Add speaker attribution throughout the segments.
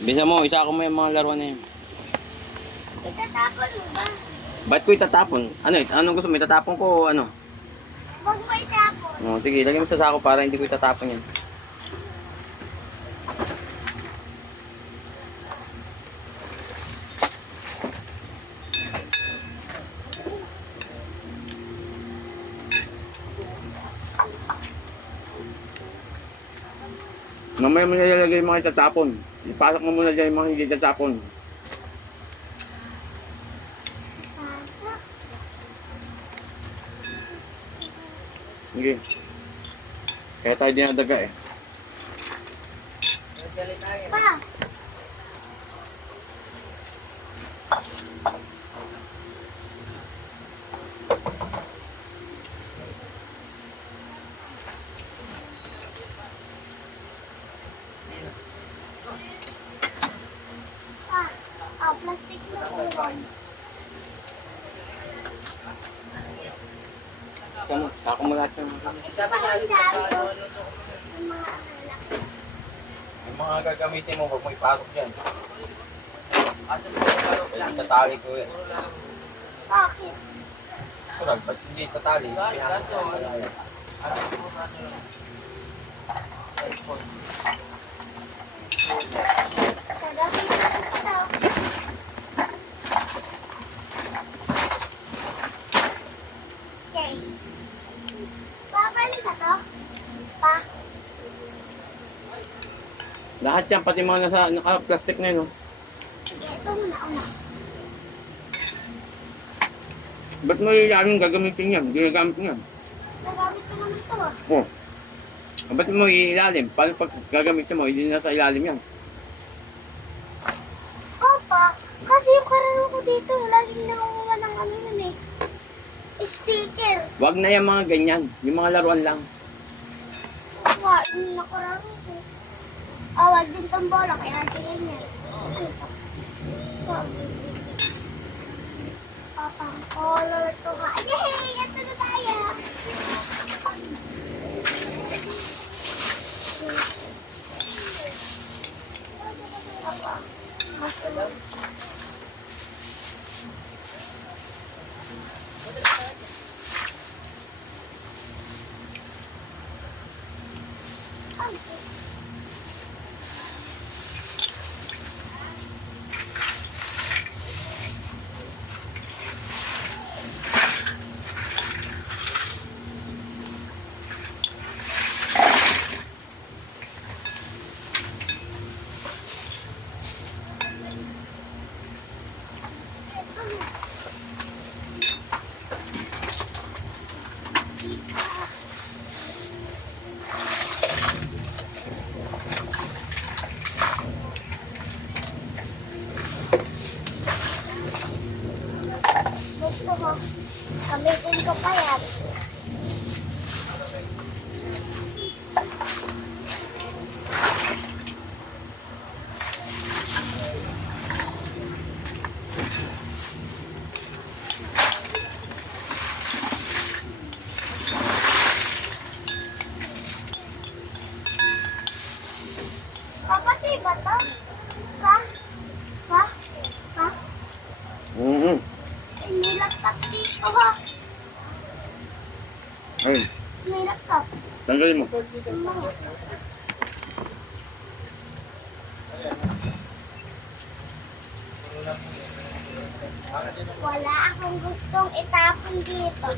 Speaker 1: Bisa mo, isa ako mo yung mga laruan na yun.
Speaker 2: Itatapon mo ba?
Speaker 1: Ba't ko itatapon? Ano? Anong gusto mo? Itatapon ko o ano?
Speaker 2: Huwag mo itapon.
Speaker 1: Oh, sige, lagyan mo sa sako para hindi ko itatapon yan. Mamaya mo nilalagay yung mga itatapon. Ipasok mo muna dyan yung mga hindi itatapon.
Speaker 2: Pasok.
Speaker 1: Sige. Kaya tayo dinadaga eh.
Speaker 2: Pa. Pa.
Speaker 1: Saka mo lahat yung
Speaker 2: Pa, ang dami ko. Yung mga
Speaker 1: gagamitin mo, huwag mo ipasok dyan. Kaya tatali ko yan.
Speaker 2: Bakit?
Speaker 1: Kurag, ba't hindi tatali? Pinasok ko yan.
Speaker 2: Sarap yung ito. Okay. Babalik na to? Pa?
Speaker 1: Lahat yan, pati mga nasa naka-plastic na yun. oh.
Speaker 2: Ito muna una.
Speaker 1: Ba't mo yung gagamitin yan? Ginagamit mo yan.
Speaker 2: Nagamit ko naman ito ah.
Speaker 1: Oh. Ba't mo ilalim? Paano pag gagamitin mo, hindi na sa ilalim yan?
Speaker 2: Papa, kasi yung kararo ko dito, laging nangunguha ng ano yun eh. Sticker.
Speaker 1: Huwag na yung mga ganyan. Yung mga laruan lang.
Speaker 2: Wa, yung nakararo ko. Ah, wag din tong bola, kaya sige niya. Ano to? Papa, color to ha. Yay! Ito na tayo! Papa, masunod. Gusto mo, gamitin ko pa yan. Papati ba to? Pa? Pa? Pa?
Speaker 1: Mm-hmm.
Speaker 2: Ay, may laptop dito ha.
Speaker 1: Ayun,
Speaker 2: May laptop.
Speaker 1: tanggalin mo.
Speaker 2: Yung mga. Wala akong gustong itapon dito.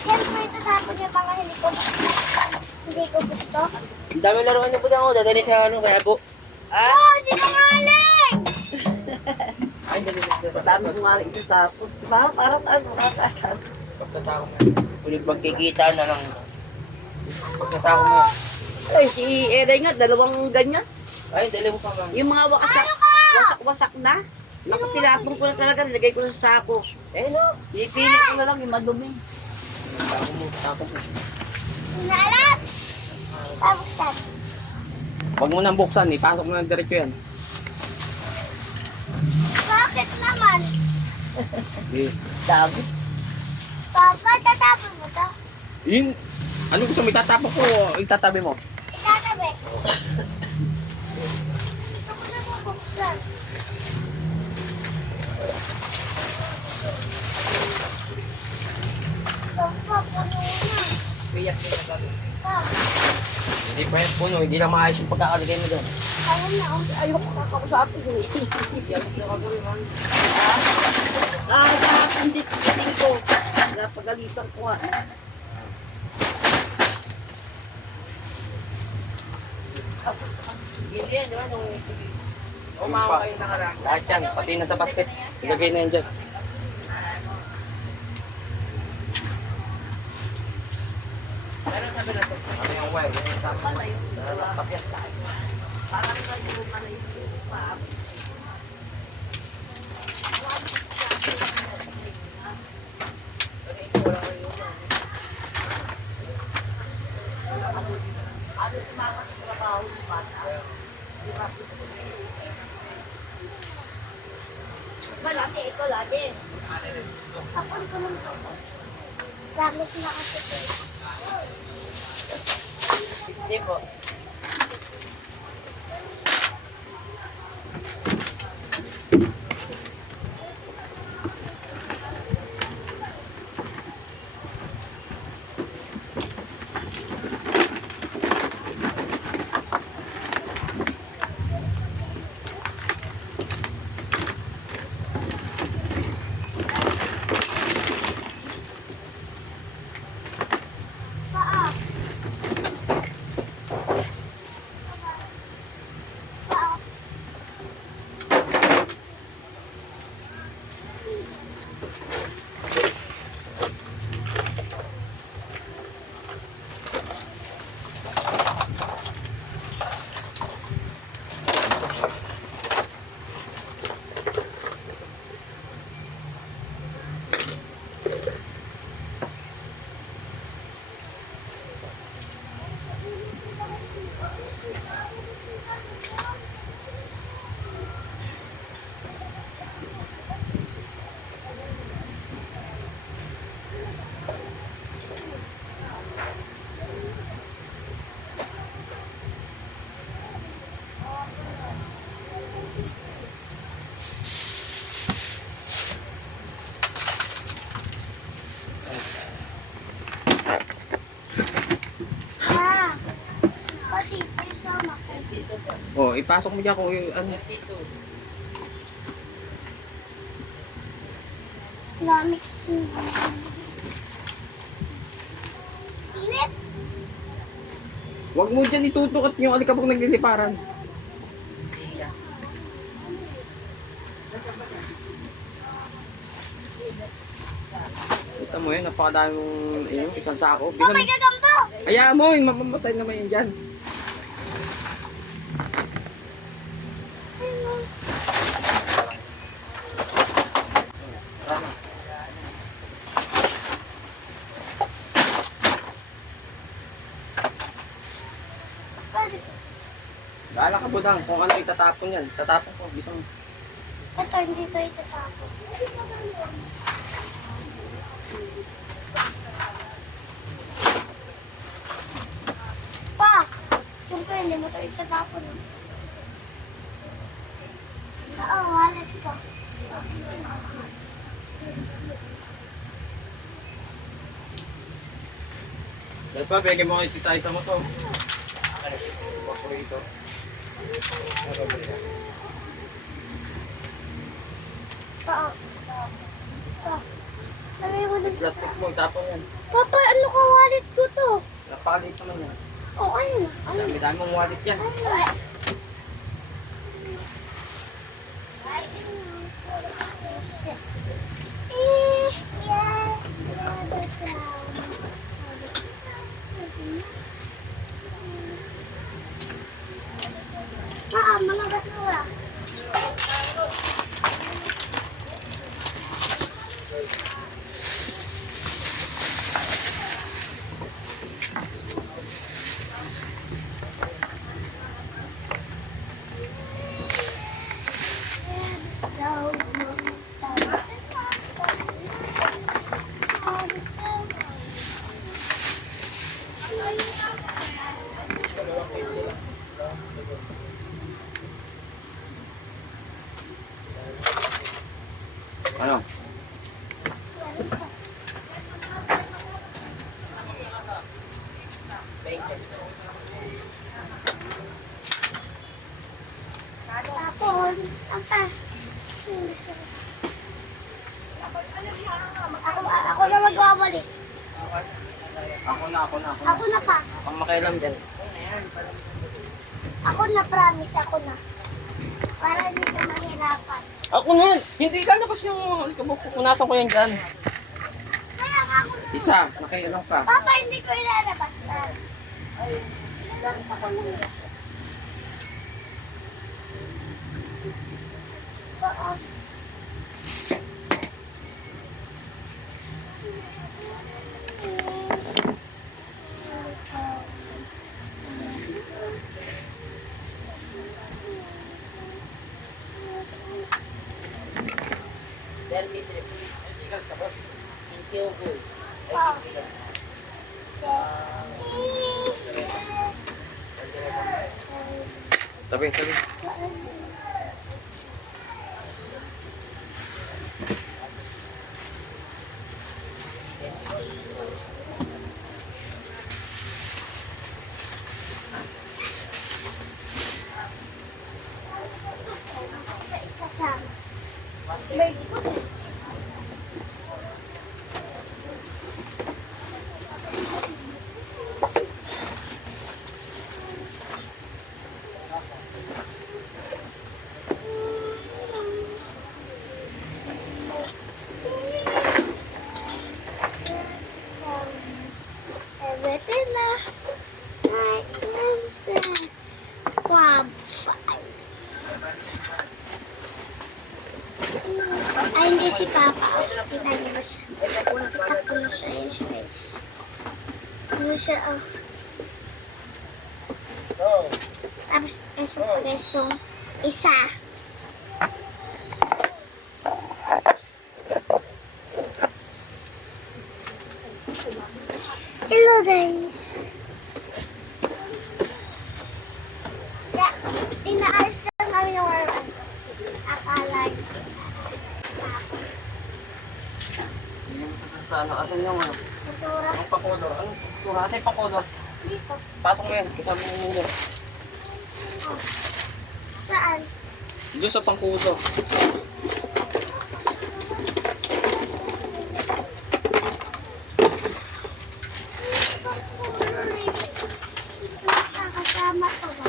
Speaker 2: Siyempre, ito tapon yung mga hindi ko hindi ko gusto.
Speaker 3: Ang dami laruan niyo po daw. Dadali sa ano kaya po.
Speaker 2: Oh, sinungaling!
Speaker 3: Ay, dali dali. Ang dami kong aling ito tapos. Diba? Parang ano, makakasal. Pagkasako mo. Ulit pagkikita na lang. Pagkasako mo.
Speaker 4: Ay, si Eray nga, dalawang ganyan.
Speaker 3: Ay, dali mo pa.
Speaker 4: Yung mga wasak, wasak-wasak na. Ako tinapon ko na talaga, nilagay ko na sa sako.
Speaker 3: Eh, no.
Speaker 4: Pinipilit ko na lang yung madumi.
Speaker 3: Tako mo, tako mo.
Speaker 2: Nalat! Pabuksan.
Speaker 1: Huwag mo nang buksan, ipasok mo nang diretso yan.
Speaker 2: Bakit naman?
Speaker 1: Eh,
Speaker 4: Sabi.
Speaker 2: Papa, tatapon mo to.
Speaker 1: Yun, ano gusto mo itatapon ko o itatabi mo?
Speaker 3: Piyak na.
Speaker 2: Papa,
Speaker 3: Hindi pa yan puno, hindi lang maayos yung pagkakalagay mo doon.
Speaker 2: kaya na. oh.
Speaker 4: Ayoko kakausapin eh.
Speaker 3: Mo.
Speaker 4: Ah, nakapindit piting ko. Napagalitan ko nga.
Speaker 3: Hindi yan, di ba? Nung umawa kayo nakaraan.
Speaker 1: Lahat yan, pati na sa basket. Ilagay na yan dyan.
Speaker 3: Pero sabi na to,
Speaker 1: Ano yung wire? Yung sa sa laptop yan.
Speaker 4: Ba,
Speaker 2: Tapon ko ng. Gamit na kasi.
Speaker 3: Hindi po.
Speaker 2: Paa. Paa. Ah. Pati, sama ko.
Speaker 1: O, ipasok mo dyan kung yung ano.
Speaker 2: Lamig siya. Init.
Speaker 1: Huwag mo dyan itutukot yung alikabok nagliliparan. Kita mo yun, napakadami mong yun, isang sako.
Speaker 2: Oh,
Speaker 1: Bigyan
Speaker 2: may
Speaker 1: mo.
Speaker 2: gagambo.
Speaker 1: Hayaan mo, mamamatay naman yun dyan. Ka budang kung ano itatapon yan. Tatapon ko, mo.
Speaker 2: Ito, hindi ito itatapon. Pa! Siyempre, hindi mo ito itatapon. Oo, wallet ko.
Speaker 1: Dahil pa, bigyan mo kayo tayo sa moto. Box ito.
Speaker 2: Pa! Pa! Lagay mo sa...
Speaker 1: Plastic mo, tapon yan.
Speaker 2: Papa, ano ka wallet ko to?
Speaker 1: Napakaliit naman yan.
Speaker 2: Oh, ayun. Ayun.
Speaker 1: Dami-dami mong wallet yan.
Speaker 2: Ayun. Eh, yeah.
Speaker 1: Na, ako na.
Speaker 2: Ako na pa.
Speaker 1: Pang makialam dyan.
Speaker 2: Ako na promise, ako na. Para hindi ka mahirapan.
Speaker 1: Ako na! Hindi ka labas yung alikabok ko. Punasan ko yan dyan.
Speaker 2: Kaya nga ako na.
Speaker 5: Isa, nakialam ka.
Speaker 2: Papa, hindi ko ilalabas. Ilalabas ako na.
Speaker 5: Tabi,
Speaker 2: bien. Everything na. Right, Crab fight. Ay, hindi si Papa. Kita niyo ba siya? Kita ko na siya yung face. Ano siya, oh. Tapos, eso pa guys, so, isa. Hello guys. Yeah, inaayos lang kami ng warman. Akala
Speaker 1: Sa ano, asan yung ano? Ang pakolor. Ano? Sura, asan yung pakolor?
Speaker 2: dito.
Speaker 1: Pasok mo yan. Kasama mo yun dyan.
Speaker 2: Saan?
Speaker 1: Doon sa pangkulo.
Speaker 2: Nakakasama to ba?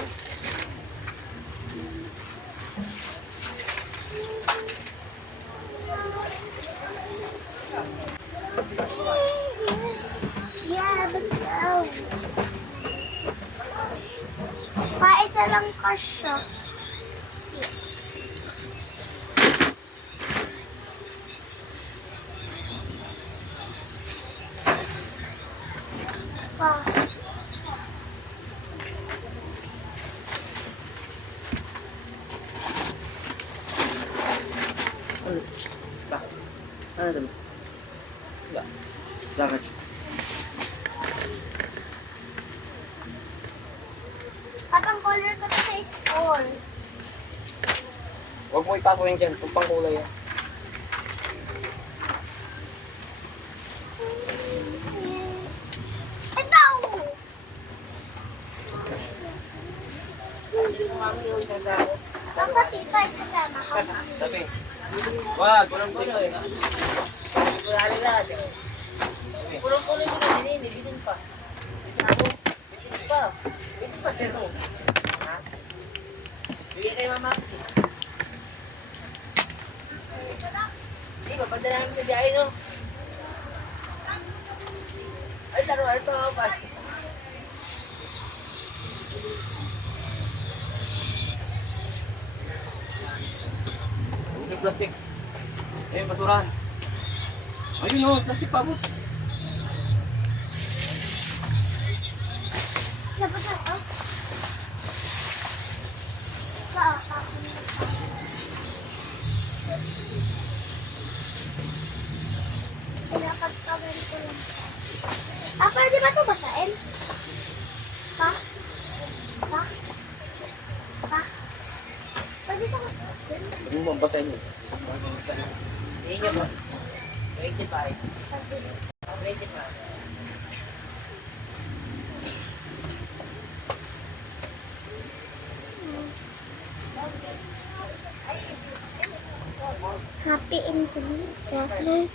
Speaker 2: Yeah, but no. Paisa lang kasya. Yes.
Speaker 5: Bakit?
Speaker 2: Patang color ko to sa school.
Speaker 1: Huwag mo ipasok yan dyan. Kung pangkulay yan.
Speaker 2: Ito! Dapat ito ay sasama ko.
Speaker 1: Sabi. Wag, walang pito eh.
Speaker 3: Pulong-pulong mo na din, bilin pa. Bilin pa. Sir. Ha? Bigyan kay mama. Hindi, papadala namin sa biyahe, no? Ay, taro, ay, taro, ba?
Speaker 1: Yung plastic. Eh, basurahan. Ayun o, plastic pa po.
Speaker 2: Dapat ito. Sa ako. Dapat kawin ko lang. Pwede ba ito basahin? Pa? Pa? Pa? Pwede ito basahin?
Speaker 1: Huwag mo babasahin yun.
Speaker 3: Hindi nyo ba? 25.
Speaker 2: Pwede.
Speaker 3: 25.
Speaker 2: Happy in the seven.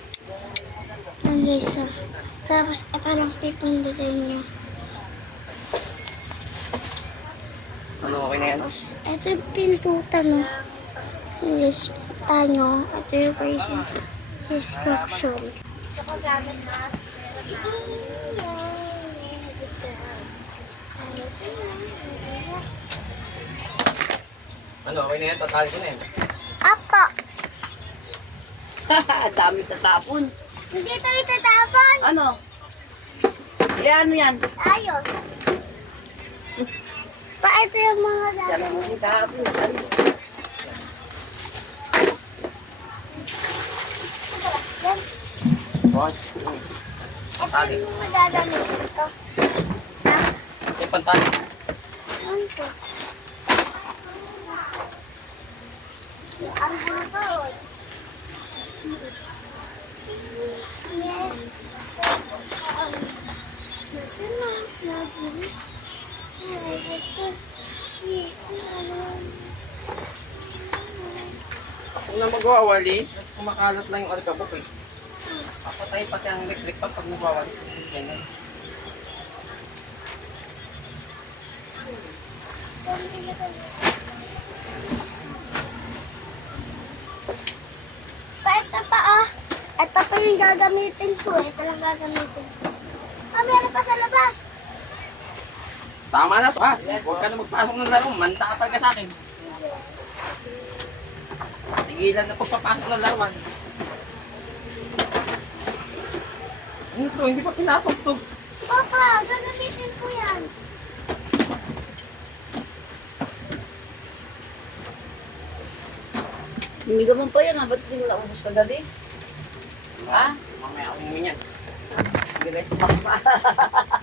Speaker 2: Ano siya? Tapos, ito lang pipindutin niyo.
Speaker 1: Ano, okay na yan?
Speaker 2: Tapos, ito yung pindutan, no? English, kita nyo. Ito yung basic instruction. Ito gamit na.
Speaker 1: Ano, okay na yan? Tatali ko na yan.
Speaker 2: Apa!
Speaker 4: Dami tatapon.
Speaker 2: Hindi tayo tatapon!
Speaker 4: Ano? Eh, ano yan?
Speaker 2: Ayos! Pa, ito yung mga
Speaker 4: Dami
Speaker 2: gamit.
Speaker 4: mo din kahapon. Ano?
Speaker 2: Yan.
Speaker 1: Bakit?
Speaker 2: Ito yung mga ito.
Speaker 1: Pantali.
Speaker 2: Ano to? Ang bulbol. Yes.
Speaker 1: Kung na magwawalis, kumakalat lang yung alikabok eh. Papatay pati ang electric pa pag nagwawalis. Ganyan.
Speaker 2: Pa, ito pa ah. Ito pa yung gagamitin ko. Ito lang gagamitin ko. Ah, meron pa sa labas.
Speaker 1: Tama na to ha. Huwag ka na magpasok ng laro. Manda ka talaga sa akin. Tigilan na pagpapasok ng laruan. Ano to? Hindi pa pinasok to.
Speaker 2: Papa, gagamitin ko yan.
Speaker 4: Hindi naman pa yan ha. Ba't hindi mo naubos kagabi? Ha?
Speaker 1: Mamaya ako mo yan.
Speaker 4: Guys, pa.